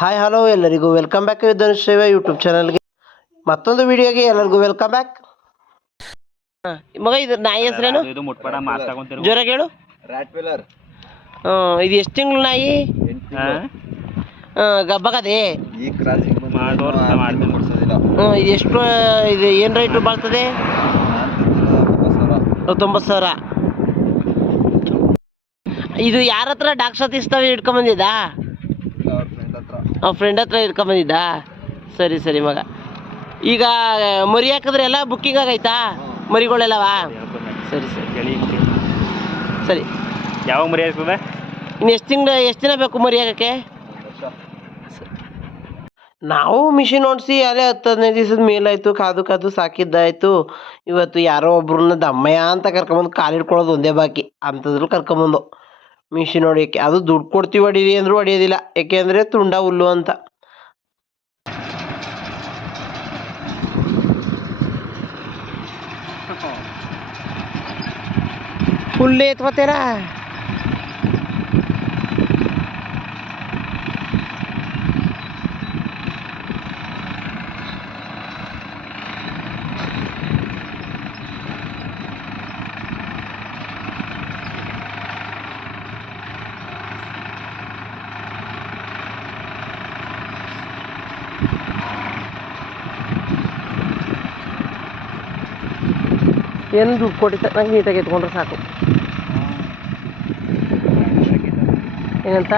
Hi hello ಎಲ್ಲರಿಗೂ welcome back Dhanush ಸೇವೆ YouTube ಚಾನಲ್ಗೆ ಮತ್ತೊಂದು ವಿಡಿಯೋಗೆ ಎಲ್ಲರಿಗೂ ವೆಲ್ಕಮ್ ಬ್ಯಾಕ್. ಮಗ ಇದು ನಾಯಿ ಹೆಸರೇನು? ಜ್ವರ ಹೇಳು. ಇದು ಎಷ್ಟು ತಿಂಗಳು ನಾಯಿ? ಗಬ್ಬಗದೆ ಇದು ಎಷ್ಟು? ಇದು ಏನು ರೇಟು ಬರ್ತದೆ? 90,000. ಇದು ಯಾರ ಹತ್ರ ಡಾಕ್ಟರ್ ಹತ್ತಿಸ್ತಾವೆ ಹಿಡ್ಕೊಂಬಂದಿದ್ದಾ? ಫ್ರೆಂಡ್ ಹತ್ರ ಇಟ್ಕೊಂಬಂದಿದ್ದ. ಸರಿ ಸರಿ ಮಗ. ಈಗ ಮರಿ ಹಾಕಿದ್ರೆ ಎಲ್ಲ ಬುಕ್ಕಿಂಗ್ ಆಗೈತಾ ಮರಿಗಳೆಲ್ಲವಾ? ಸರಿ ಸರಿ ಸರಿ. ಯಾವ ಮರಿ ಆಗ್ತದೆ? ಇನ್ನು ಎಷ್ಟು ದಿನ ಬೇಕು ಮರಿ ಹಾಕಕ್ಕೆ? ನಾವು ಮಿಷಿನ್ ಓಡಿಸಿ ಅಲ್ಲೇ 10-15 ದಿವಸದ ಮೇಲಾಯಿತು. ಕಾದು ಕಾದು ಸಾಕಿದ್ದಾಯಿತು. ಇವತ್ತು ಯಾರೋ ಒಬ್ರನ್ನ ದಮ್ಮಯ್ಯ ಅಂತ ಕರ್ಕೊಂಬಂದು ಕಾಲು ಹಿಡ್ಕೊಳ್ಳೋದು ಒಂದೇ ಬಾಕಿ. ಅಂಥದ್ರಲ್ಲಿ ಕರ್ಕೊಂಬಂದು ಮಿಷಿನ್ ಹೊಡಿಯೋಕ್ಕೆ. ಅದು ದುಡ್ಡು ಕೊಡ್ತೀವಿ ಹೊಡೀರಿ ಅಂದರೂ ಹೊಡಿಯೋದಿಲ್ಲ. ಯಾಕೆಂದರೆ ತುಂಡ ಹುಲ್ಲು ಅಂತ. ಹುಲ್ಲು ಎತ್ಕೋತೀರಾ? ಏನು ದುಡ್ಡು ಕೊಟ್ಟಿದ್ದ ನಂಗೆ ನೀಟಾಗಿ ಎತ್ಕೊಂಡ್ರೆ ಸಾಕು. ಏನಂತ?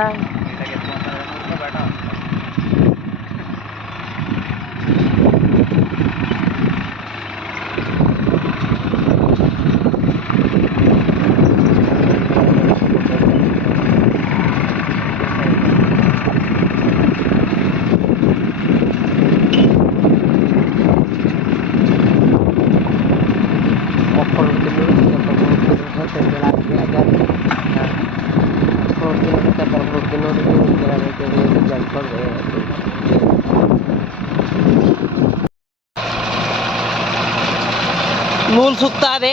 ನೂಲು ಸುತ್ತಾದೆ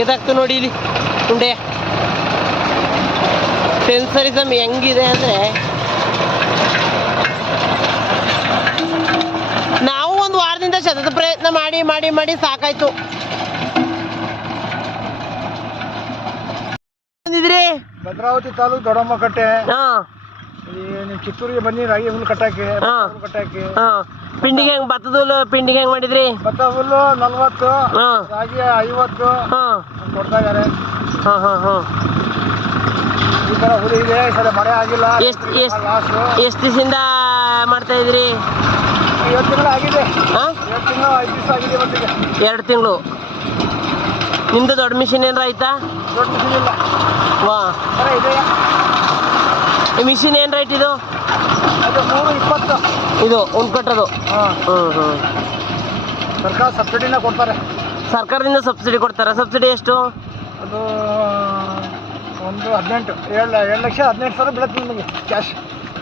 ಇದಾಗ್ತು ನೋಡಿ ಇಲ್ಲಿ ಉಂಡೆ. ಸೆನ್ಸರಿಸಮ್ ಹೆಂಗಿದೆ ಅಂದರೆ, ನಾವು ಒಂದು ವಾರದಿಂದ ಸತತ ಪ್ರಯತ್ನ ಮಾಡಿ ಮಾಡಿ ಮಾಡಿ ಸಾಕಾಯ್ತು. ಬಂದಿದ್ರಿ ಭದ್ರಾವತಿ ತಾಲೂಕು ದೊಡ್ಡಮ್ಮಕಟ್ಟೆ. ಚಿತ್ತೂರಿಗೆ ಬನ್ನಿ. ರಾಗಿ ಹುಲ್ಲು ಕಟ್ಟಾಕಿ ಪಿಂಡಿಗೆ ಹೆಂಗ್ ಭತ್ತದ ಹುಲ್ಲು ಪಿಂಡಿಗೆ ಹೆಂಗ್ ಮಾಡಿದ್ರಿ? ಭತ್ತ ಹುಲ್ಲು 40, ರಾಗಿ 50 ಕೊಡ್ತಾ ಇದಾರೆ. ಈ ತರ ಹುಲಿ ಇದೆ. ಈ ಸಲ ಮಳೆ ಆಗಿಲ್ಲ. ಎಷ್ಟು ದಿವಸದಿಂದ ಮಾಡ್ತಾ ಇದ್ರಿ? 2 ತಿಂಗಳು ಆಗಿದೆ. 2 ತಿಂಗಳು 5 ದಿವಸ ಆಗಿದೆ ಇವತ್ತಿಗೆ. 2 ತಿಂಗಳು. ನಿಮ್ದು ದೊಡ್ಡ ಮಿಷಿನ್ ಏನಾರ ಆಯ್ತಾ? ದೊಡ್ಡ ಮಿಷಿನ್ ಇಲ್ಲ. ವಾ ಇದೆ. ಈ ಮಿಷಿನ್ ಏನು ರೇಟ್ ಇದು? ಅದು 320. ಇದು ಒಂದು ಕಟ್ಟೋದು. ಸರ್ಕಾರ ಸಬ್ಸಿಡಿನ ಕೊಡ್ತಾರೆ. ಸರ್ಕಾರದಿಂದ ಸಬ್ಸಿಡಿ ಕೊಡ್ತಾರೆ. ಸಬ್ಸಿಡಿ ಎಷ್ಟು? ಅದು ಒಂದು 2,18,000 ಬೀಳುತ್ತೆ ನಿಮಗೆ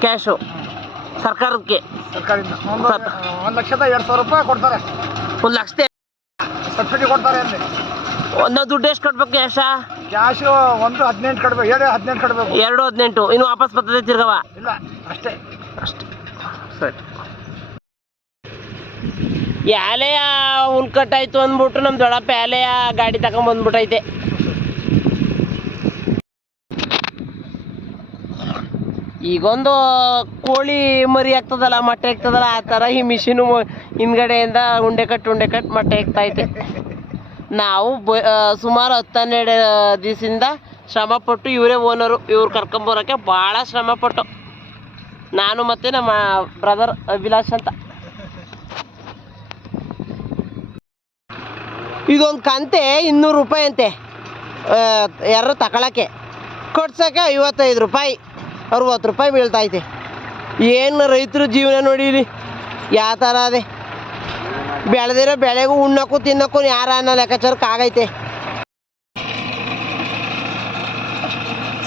ಕ್ಯಾಶು ಸರ್ಕಾರಕ್ಕೆ. ಸರ್ಕಾರದಿಂದ 1,02,000 ರೂಪಾಯಿ ಕೊಡ್ತಾರೆ. 1,00,000 ಸಬ್ಸಿಡಿ ಕೊಡ್ತಾರೆ ಅಲ್ಲಿ. ನಾವು ದುಡ್ಡು ಎಷ್ಟು ಕಟ್ಬೇಕು? ಕ್ಯಾಶು 1,18 ಕಟ್ಬೇಕು. 2,18 ಕಟ್ಬೇಕು. 2,18 ಇನ್ನು ವಾಪಸ್ ಬರ್ತದೆ ತಿರ್ಗವ? ಇಲ್ಲ, ಅಷ್ಟೇ. ಸರಿ. ಯಾಲೆಯ ಹುಲ್ ಕಟ್ಟಾಯ್ತು ಅಂದ್ಬಿಟ್ಟು ನಮ್ಮ ದೊಡ್ಡಪ್ಪ ಯಾಲೆಯ ಗಾಡಿ ತಗೊಂಬಂದ್ಬಿಟ್ಟೈತೆ. ಈಗೊಂದು ಕೋಳಿ ಮರಿ ಆಗ್ತದಲ್ಲ, ಮೊಟ್ಟೆ ಆಗ್ತದಲ್ಲ, ಆ ಥರ ಈ ಮಿಷಿನು ಹಿಂದ್ಗಡೆಯಿಂದ ಉಂಡೆ ಕಟ್ಟು ಮೊಟ್ಟೆ ಆಗ್ತೈತೆ. ನಾವು ಸುಮಾರು 10-12 ದಿವಸದಿಂದ ಶ್ರಮಪಟ್ಟು, ಇವರೇ ಓನರು, ಇವ್ರು ಕರ್ಕೊಂಬರೋಕ್ಕೆ ಭಾಳ ಶ್ರಮಪಟ್ಟು, ನಾನು ಮತ್ತು ನಮ್ಮ ಬ್ರದರ್ ಅಭಿಲಾಷ್ ಅಂತ. ಇದೊಂದು ಕಂತೆ 200 ರೂಪಾಯಿ ಅಂತೆ. ಯಾರು ತಗೊಳಕ್ಕೆ ಕೊಡ್ಸೋಕ್ಕೆ 55 ರೂಪಾಯಿ 60 ರೂಪಾಯಿ ಬೀಳ್ತೈತೆ. ಏನು ರೈತರು ಜೀವನ ನೋಡಿಲಿ ಯಾವ ಥರ ಅದೇ. ಬೆಳೆದಿರೋ ಬೆಳೆಗೂ ಉಣ್ಣಕ್ಕೂ ತಿನ್ನೋಕ್ಕೂ ಯಾರ ಅನ್ನೋ ಲೆಕ್ಕಾಚಾರಕ್ಕೆ ಆಗೈತೆ.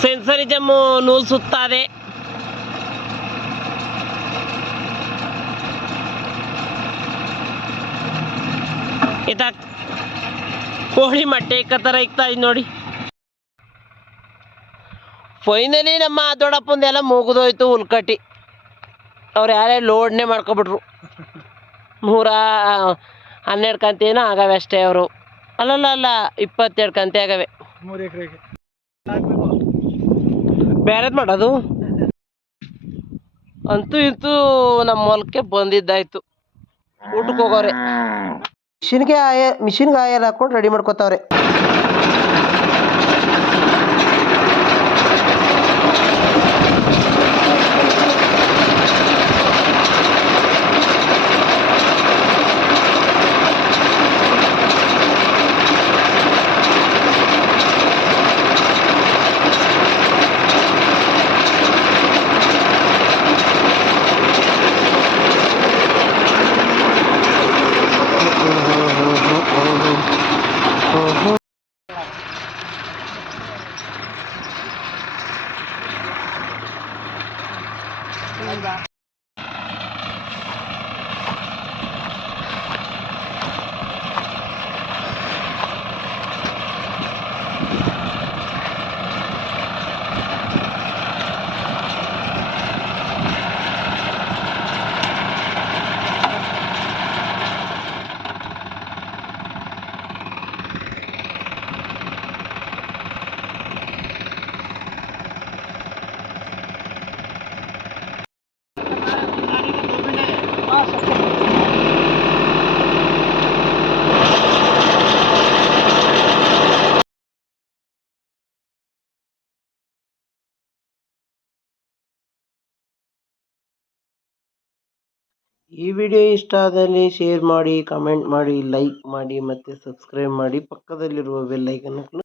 ಸೆನ್ಸರಿಸಮ್ ನೂಲು ಸುತ್ತಾದೆ. ಇದಾಗ್ತ ಕೋಳಿ ಮೊಟ್ಟೆ ಥರ ಇಕ್ತಾ ಇದ್ ನೋಡಿ. ಫೈನಲಿ ನಮ್ಮ ದೊಡ್ಡಪ್ಪಂದೆಲ್ಲ ಮುಗಿದೋಯ್ತು ಹುಲ್ಕಟ್ಟಿ. ಅವ್ರು ಯಾರೇ ಲೋಡ್ನೇ ಮಾಡ್ಕೊಬಿಟ್ರು 112 ಕಂತೇನೋ ಆಗವೆ ಅಷ್ಟೇ ಅವರು. ಅಲ್ಲ 22 ಕಂತೆ ಆಗವೆ. 3 ಎಕರೆಗೆ ಬೇರೆದು ಮಾಡೋದು ಅಂತೂ ಇಂತೂ ನಮ್ಮ ಹೊಲಕ್ಕೆ ಬಂದಿದ್ದಾಯ್ತು. ಊಟಕ್ಕೆ ಹೋಗೋರೆ ಮಿಷಿನ್ಗೆ ಆಯಲ್ ಹಾಕೊಂಡು ರೆಡಿ ಮಾಡ್ಕೋತಾವ್ರೆ. ಈ ವಿಡಿಯೋ ಇಷ್ಟ ಆದಲ್ಲಿ ಶೇರ್ ಮಾಡಿ, ಕಮೆಂಟ್ ಮಾಡಿ, ಲೈಕ್ ಮಾಡಿ ಮತ್ತು ಸಬ್ಸ್ಕ್ರೈಬ್ ಮಾಡಿ. ಪಕ್ಕದಲ್ಲಿರುವ ಬೆಲ್ ಐಕನ್